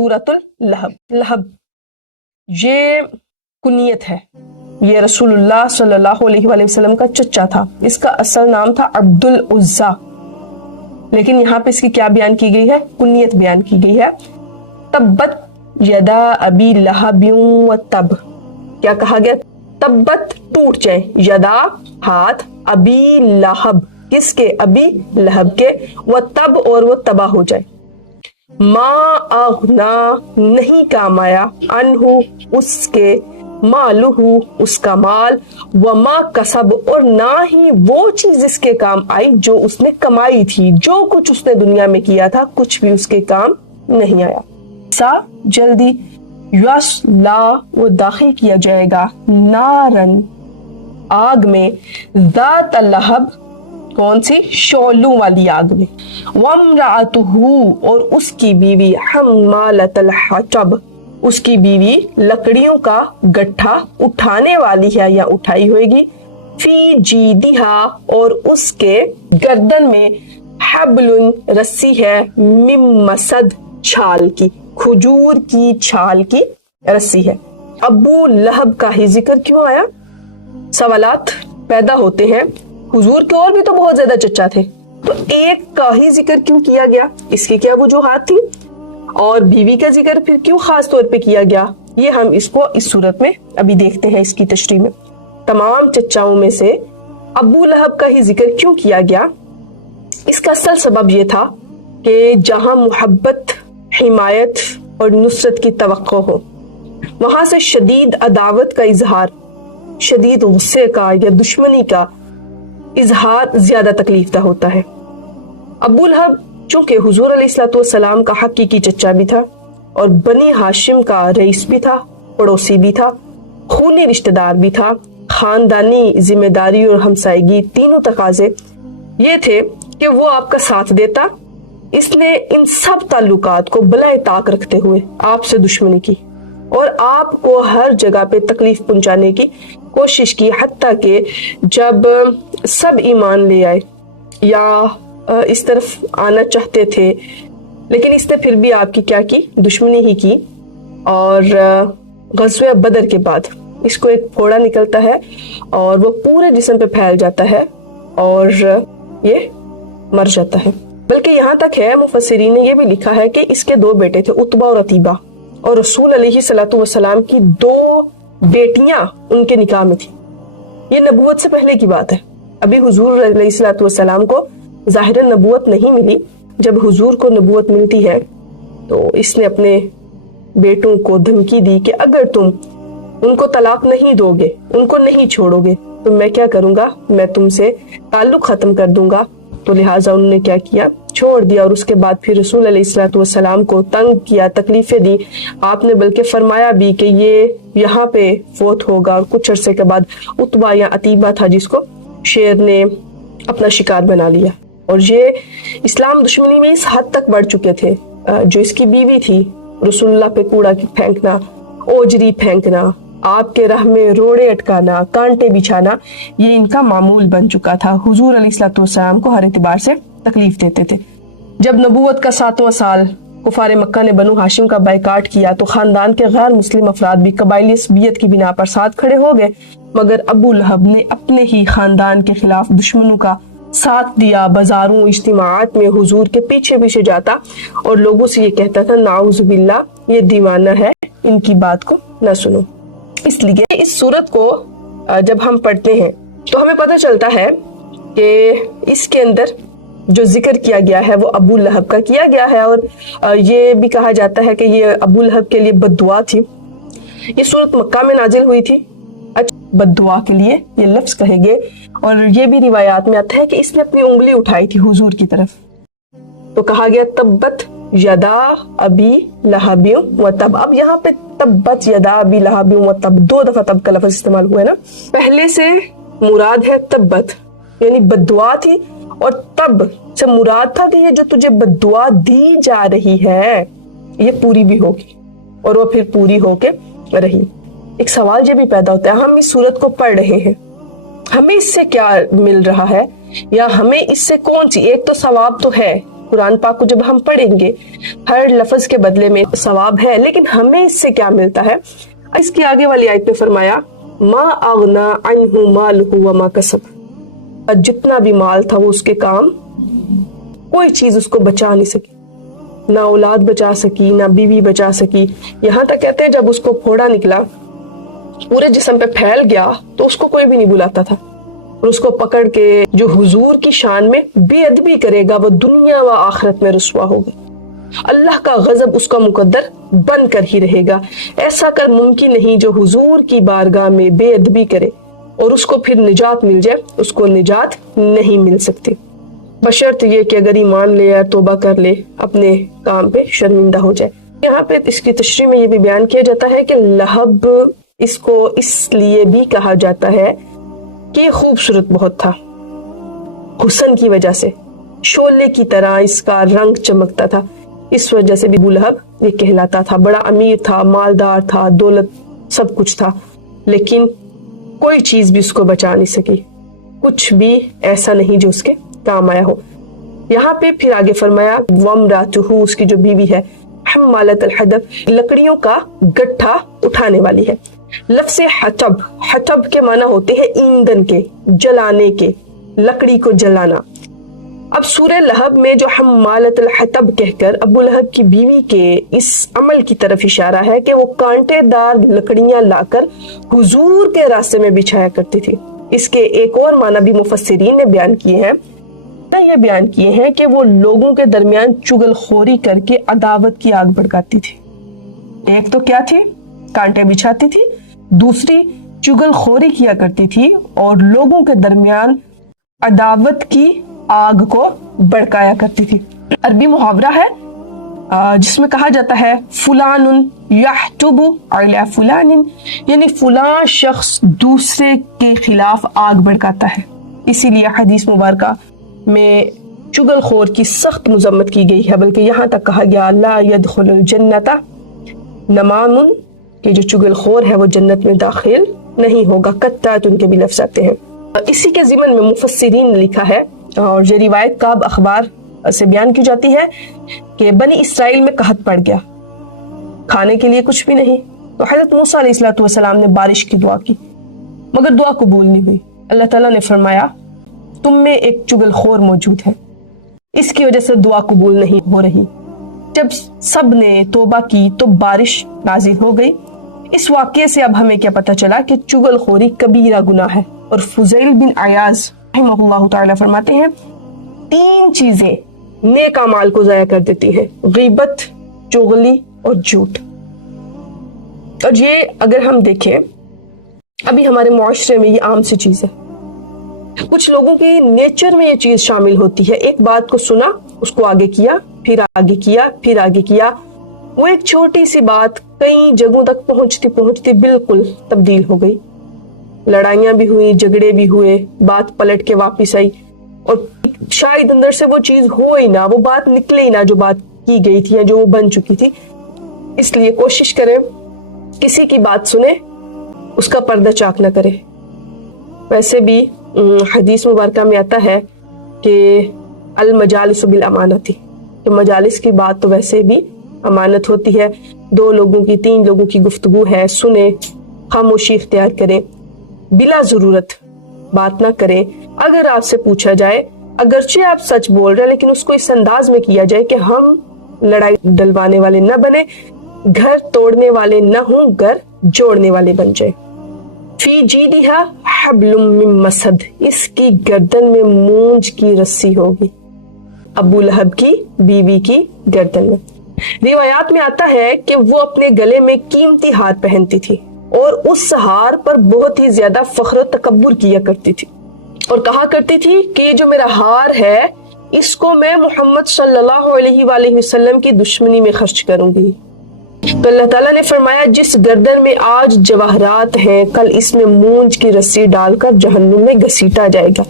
सूरतुल लहब। लहब ये कुनियत है, ये रसूलुल्लाह सल्लल्लाहु अलैहि वसल्लम का चचा था। इसका असल नाम था अब्दुल उज़्ज़ा, लेकिन यहाँ पे इसकी क्या बयान की गई है, कुनियत बयान की गई है। तब्बत यदा अबी लहबिन व तब, क्या कहा गया, तब्बत टूट जाए, यदा हाथ, अबी लहब किसके, अबी लहब के, व तब और वो तबाह हो जाए। मा अगना नहीं काम आया, अनहु उसके, मालुहु उसका माल, व मा कसब और ना ही वो चीज इसके काम आई जो उसने कमाई थी। जो कुछ उसने दुनिया में किया था कुछ भी उसके काम नहीं आया। सा जल्दी, यस्ला वो दाखिल किया जाएगा, नारन आग में, ज़ात लहब कौन सी, शोलों वाली आग में, वम्राअतुहु और उसकी बीवी, हम्मालतल हतब उसकी बीवी लकड़ियों का गट्ठा उठाने वाली है या उठाई होगी, फी जीदिहा और उसके गर्दन में, हब्लुन रस्सी है, मिम मसद छाल की, खजूर की छाल की रस्सी है। अबू लहब का ही जिक्र क्यों आया, सवालात पैदा होते हैं। हुजूर के और भी तो बहुत ज्यादा चचा थे, तो एक का ही जिक्र क्यों किया गया, इसकी क्या वजूहात थी, और बीवी का जिक्र फिर क्यों खास तौर पे किया गया, ये हम इसको इस सूरत में अभी देखते हैं। इसकी तशरीह में तमाम चचाओं में से अबू लहब का ही जिक्र क्यों किया गया, इसका असल सबब ये था कि जहां मुहब्बत, हिमायत और नुसरत की तवक्को हो, वहां से शदीद अदावत का इजहार, शदीद गुस्से का या दुश्मनी का इजहार ज्यादा तकलीफदा होता है। अबू लहब चूंकि हुजूर अलैहिस्सलाम का हकीकी चचा भी था और बनी हाशिम का रईस भी था, पड़ोसी भी था, खूनी रिश्तेदार भी था, खानदानी जिम्मेदारी और हमसायगी तीनों तकाजे ये थे कि वो आपका साथ देता। इसने इन सब ताल्लुकात को बलाए ताक रखते हुए आपसे दुश्मनी की और आपको हर जगह पे तकलीफ पहुंचाने की कोशिश की, हत्ता कि जब सब ईमान ले आए या इस तरफ आना चाहते थे, लेकिन इसने फिर भी आपकी क्या की, दुश्मनी ही की। और ग़ज़वे बदर के बाद इसको एक फोड़ा निकलता है और वो पूरे जिस्म पे फैल जाता है और ये मर जाता है। बल्कि यहाँ तक है, मुफस्सिरीन ने ये भी लिखा है कि इसके दो बेटे थे, उतबा और अतीबा, और रसूल अलैहिस्सलातु वस्सलाम की दो बेटियां उनके निकाह में थी। ये नबूवत से पहले की बात है। अभी हुजूर अलैहिस्सलातु वस्सलाम को ज़ाहिरन नबूवत नहीं मिली। जब हुजूर को नबूवत मिलती है तो इसने अपने बेटों को धमकी दी कि अगर तुम उनको तलाक नहीं दोगे, उनको नहीं छोड़ोगे, तो मैं क्या करूंगा, मैं तुमसे ताल्लुक खत्म कर दूंगा। तो लिहाजा उन्होंने क्या किया, छोड़ दिया। और उसके बाद फिर रसूल अलैहिस्सलातु वस्सलाम को तंग किया, तकलीफें दी। आपने बल्कि फरमाया भी कि ये यहाँ पे फोत होगा। और कुछ अरसे के बाद उतबा या अतीबा था जिसको शेर ने अपना शिकार बना लिया। और ये इस्लाम दुश्मनी में इस हद तक बढ़ चुके थे, जो इसकी बीवी थी, रसूलुल्लाह पे कूड़ा फेंकना, ओजरी फेंकना, आपके राह में रोड़े अटकाना, कांटे बिछाना, ये इनका मामूल बन चुका था। हुजूर अलैहिस्सलाम को हर एतबार से तकलीफ देते थे। जब नबूवत का 7वां साल कुफार मक्का ने बनु हाशिम का बायकाट किया तो खानदान के गैर मुस्लिम अफराद भी कबायली असबियत की बिना पर साथ खड़े हो गए, मगर अबू लहब ने अपने ही खानदान के खिलाफ दुश्मनों का साथ दिया। बाजारों, इज्तिमाआत में हुजूर के पीछे पीछे जाता और लोगों से ये कहता था, नाउज़ु बिल्लाह, ये दीवाना है, इनकी बात को न सुनो। इसलिए इस सूरत को जब हम पढ़ते हैं तो हमें पता चलता है कि इसके अंदर जो जिक्र किया गया है वो अबू लहब का किया गया है। और ये भी कहा जाता है कि ये अबू लहब के लिए बद्दुआ थी। ये सूरत मक्का में नाजिल हुई थी। अच्छा, बद्दुआ के लिए ये लफ्ज कहेंगे। और ये भी रिवायात में आता है कि इसने अपनी उंगली उठाई थी हुजूर की तरफ, तो कहा गया तब्बत यदा अबी लहबियों व तब। अब यहाँ पे तब्बत यदा अबी लहबियों व तब 2 दफा तब का लफ्ज इस्तेमाल हुआ है ना। पहले से मुराद है तब्बत यानी बद्दुआ थी, और तब से मुराद था कि ये जो तुझे बद्दुआ दी जा रही है ये पूरी भी होगी, और वो फिर पूरी होके रही। एक सवाल ये भी पैदा होता है, हम इस सूरत को पढ़ रहे हैं, हमें इससे क्या मिल रहा है, या हमें इससे कौन सी, एक तो सवाब तो है قرآن پاک کو جب ہم پڑھیں گے ہر لفظ کے بدلے میں ثواب ہے، لیکن ہمیں اس سے کیا ملتا ہے؟ اس کی آگے والی آیت میں فرمایا ما اغنا عنہ مالہ وما کسب، جتنا بھی مال تھا وہ اس کے کام کوئی چیز اس کو بچا نہیں سکی، نہ اولاد بچا سکی، نہ بیوی بچا سکی. یہاں تک کہتے ہیں جب اس کو پھوڑا نکلا پورے جسم پہ پھیل گیا تو اس کو کوئی بھی نہیں بلاتا تھا، اور اس کو پکڑ کے جو حضور کی شان میں بے ادبی کرے گا وہ دنیا و آخرت میں رسوا ہوگا. اللہ کا غضب اس کا مقدر بن کر ہی رہے گا. ایسا کر ممکن نہیں جو حضور کی بارگاہ میں بے ادبی کرے اور اس کو پھر نجات مل جائے، اس کو نجات نہیں مل سکتی، بشرط یہ کہ اگر ایمان لے یا توبہ کر لے، اپنے کام پہ شرمندہ ہو جائے. یہاں پہ اس کی تشریح میں یہ بھی بیان کیا جاتا ہے کہ لہب اس کو اس لیے بھی کہا جاتا ہے کہ یہ خوبصورت بہت تھا، حسن کی وجہ سے شعلے کی طرح اس کا رنگ چمکتا تھا، اس وجہ سے بھی ابو لہب یہ کہلاتا تھا. بڑا امیر تھا، مالدار تھا، دولت سب کچھ تھا، لیکن کوئی چیز بھی اس کو بچا نہیں سکی، کچھ بھی ایسا نہیں جو اس کے کام آیا ہو. یہاں پہ پھر آگے فرمایا وامرأتہ، اس کی جو بیوی ہے، حمالۃ الحطب، لکڑیوں کا گٹھا اٹھانے والی ہے. لفظ حطب، حطب کے معنی ہوتے ہیں ایندھن کے، جلانے کے، لکڑی کو جلانا. اب سورہ لہب میں جو حمالۃ الحطب کہہ کر ابو لہب کی بیوی کے اس عمل کی طرف اشارہ ہے کہ وہ کانٹے دار لکڑیاں لا کر حضور کے راستے میں بچھایا کرتی تھی. اس کے ایک اور معنی بھی مفسرین نے بیان کیے ہیں، یہ بیان کیے ہیں کہ وہ لوگوں کے درمیان چگل خوری کر کے عداوت کی آگ بھڑکاتی تھی. ایک تو کیا تھی؟ کانٹے بچھاتی تھی، دوسری چگل خوری کیا کرتی تھی اور لوگوں کے درمیان عداوت کی آگ کو بڑکایا کرتی تھی. عربی محاورہ ہے جس میں کہا جاتا ہے فلان یحتب علی فلان، یعنی فلاں شخص دوسرے کے خلاف آگ بڑکاتا ہے. اسی لیے حدیث مبارکہ میں چگل خور کی سخت مذمت کی گئی ہے، بلکہ یہاں تک کہا گیا لا يدخل الجنت نمام، کہ جو چگل خور ہے وہ جنت میں داخل نہیں ہوگا. قطعت ان کے بھی لفظ آتے ہیں. اسی کے ضمن میں مفسرین نے لکھا ہے، اور یہ روایت کعب اخبار سے بیان کی جاتی ہے کہ بنی اسرائیل میں قحط پڑ گیا، کھانے کے لیے کچھ بھی نہیں، تو حضرت موسیٰ علیہ السلام نے بارش کی دعا کی، مگر دعا قبول نہیں ہوئی. اللہ تعالیٰ نے فرمایا تم میں ایک چگل خور موجود ہے، اس کی وجہ سے دعا قبول نہیں ہو رہی. جب سب نے توبہ کی تو بارش نازل ہو گئی. اس واقعے سے اب ہمیں کیا پتہ چلا کہ چگل خوری کبیرہ گناہ ہے. اور فضیل بن عیاض رحمہ اللہ تعالی فرماتے ہیں 3 چیزیں نیک اعمال کو ضائع کر دیتی ہیں، غیبت، چغلی اور جھوٹ. اور یہ اگر ہم دیکھیں ابھی ہمارے معاشرے میں یہ عام سی چیز ہے، کچھ لوگوں کی نیچر میں یہ چیز شامل ہوتی ہے. ایک بات کو سنا، اس کو آگے کیا، پھر آگے کیا، پھر آگے کیا. وہ ایک چھوٹی سی بات کئی جگہوں تک پہنچتی پہنچتی بالکل تبدیل ہو گئی. لڑائیاں بھی ہوئی، جھگڑے بھی ہوئے، بات پلٹ کے واپس آئی، اور شاید اندر سے وہ چیز ہو ہی نہ، وہ بات نکلے ہی نہ جو بات کی گئی تھی یا جو وہ بن چکی تھی. اس لیے کوشش کریں کسی کی بات سنیں اس کا پردہ چاک نہ کرے. ویسے بھی حدیث مبارکہ میں آتا ہے کہ المجالس بالامانتی، کہ مجالس کی بات تو ویسے بھی امانت ہوتی ہے. 2 لوگوں کی 3 لوگوں کی گفتگو ہے، سنیں، خاموشی اختیار کریں، بلا ضرورت بات نہ کریں. اگر آپ سے پوچھا جائے، اگرچہ آپ سچ بول رہے ہیں لیکن اس کو اس انداز میں کیا جائے کہ ہم لڑائی ڈلوانے والے نہ بنے، گھر توڑنے والے نہ ہوں، گھر جوڑنے والے بن جائے. فی جیدہا حبل من مسد، اس کی گردن میں مونج کی رسی ہوگی، ابو لہب کی بیوی کی گردن میں. روایات میں آتا ہے کہ وہ اپنے گلے میں قیمتی ہار پہنتی تھی اور اس ہار پر بہت ہی زیادہ فخر و تکبر کیا کرتی تھی، اور کہا کرتی تھی کہ جو میرا ہار ہے اس کو میں محمد صلی اللہ علیہ وآلہ وسلم کی دشمنی میں خرچ کروں گی. تو اللہ تعالیٰ نے فرمایا جس گردن میں آج جواہرات ہیں کل اس میں مونج کی رسی ڈال کر جہنم میں گھسیٹا جائے گا.